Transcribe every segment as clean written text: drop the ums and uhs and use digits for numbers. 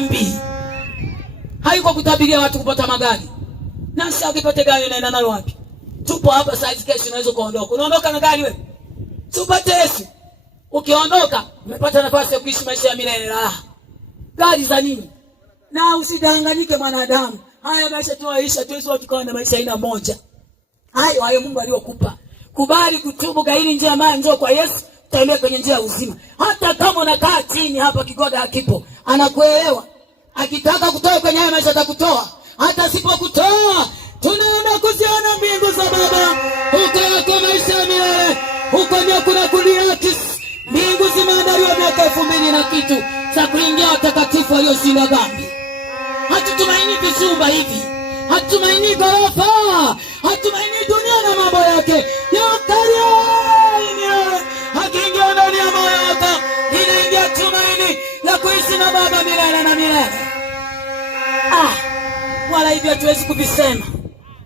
dhambi. Haiko kutabiria watu kupata magari. Nasi akipata gari unaenda nalo wapi? Tupo hapa saizi, kesho unaweza kuondoka. Unaondoka na gari wewe? Tupate Yesu. Ukiondoka umepata nafasi ya kuishi maisha ya milele raha. Gari za nini? Na usidanganyike mwanadamu. Haya maisha tunayoishi tuwezi tukawa na maisha aina moja. Hayo Mungu aliyokupa. Kubali kutubu, gairi njia ambayo njoo kwa Yesu, tembea kwenye njia ya uzima. Hata kama unakaa chini hapa kigoda hakipo, anakuelewa. Akitaka kutoa kwenye haya maisha atakutoa. Hata sipokutoa, tunaenda kuziona mbingu za Baba. Huko yako maisha ya milele. Huko ndio kuna kuliakisi. Mbingu zimeandaliwa miaka 2000 na kitu za kuingia watakatifu walioshinda dhambi. Hatutumaini visumba hivi. Hatutumaini ghorofa. Hatutumaini dunia na mambo yake. Yokaria ini hakiingia ndani ya moyo wako. Inaingia tumaini la kuishi na Baba milele na milele. Wala hivi hatuwezi kuvisema.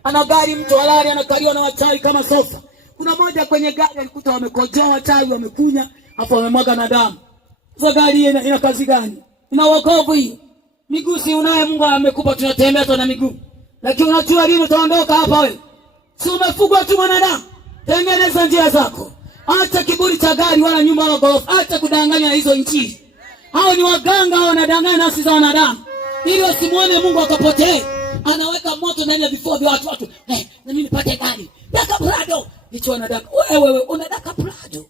Ana gari mtu halali anakaliwa na wachawi kama sofa. Kuna moja kwenye gari alikuta wamekojoa wachawi wamekunya, hapo wamemwaga na damu. Hizo gari ina kazi gani? Ina wokovu hii. Miguu si unaye Mungu amekupa, tunatembea tu na miguu. Lakini unajua lini utaondoka hapa wewe? Si umefugwa tu mwanadamu. Tengeneza njia zako. Acha kiburi cha gari wala nyumba wala ghorofa. Acha kudanganya na hizo injili. Hao ni waganga, hao wanadanganya nafsi za wanadamu. Ili usimuone Mungu akapotee. Anaweka moto ndani ya vifua vya watu. Na mimi nipate gari. Daka Prado. Hicho wanadaka. Wewe unadaka Prado.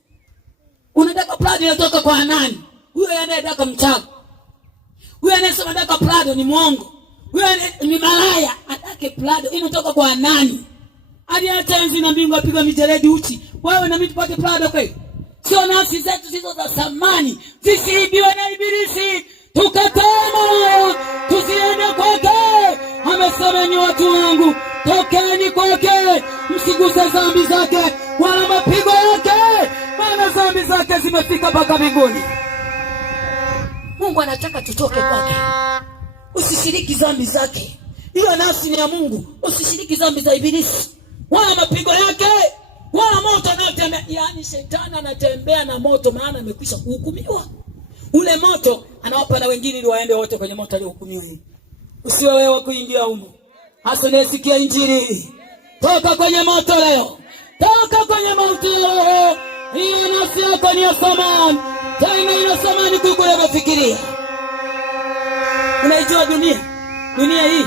Unadaka Prado inatoka kwa nani? Huyo anayedaka mchaga. Huyo anayesema daka Prado ni mwongo. Huyo ni malaya. Adake Prado inatoka kwa nani? Hadi hata enzi na mbingu apigwa mijeledi uchi. Wewe na mimi tupate Prado kweli? Sio nafsi zetu hizo za samani. Zisiibiwe na ibilisi. Tukatae moyo. Tusiende kwake. Amesema ni watu wangu, tokeni kwake. Msiguse dhambi zake wala mapigo yake, maana dhambi zake zimefika mpaka mbinguni. Mungu anataka tutoke kwake. Usishiriki dhambi zake. Hiyo nafsi ni ya Mungu. Usishiriki dhambi za ibilisi wala mapigo yake wala moto anayotembea. Yaani shetani anatembea na moto, maana amekwisha kuhukumiwa. Ule moto anawapa na wengine ili waende wote kwenye moto aliohukumiwa. Usiwe wewe kuingia humo. Hasa unasikia injili. Toka kwenye moto leo. Toka kwenye moto leo. Hiyo nafsi yako ni ya samani. Tena ina samani kuliko unavyofikiria. Unaijua dunia? Dunia hii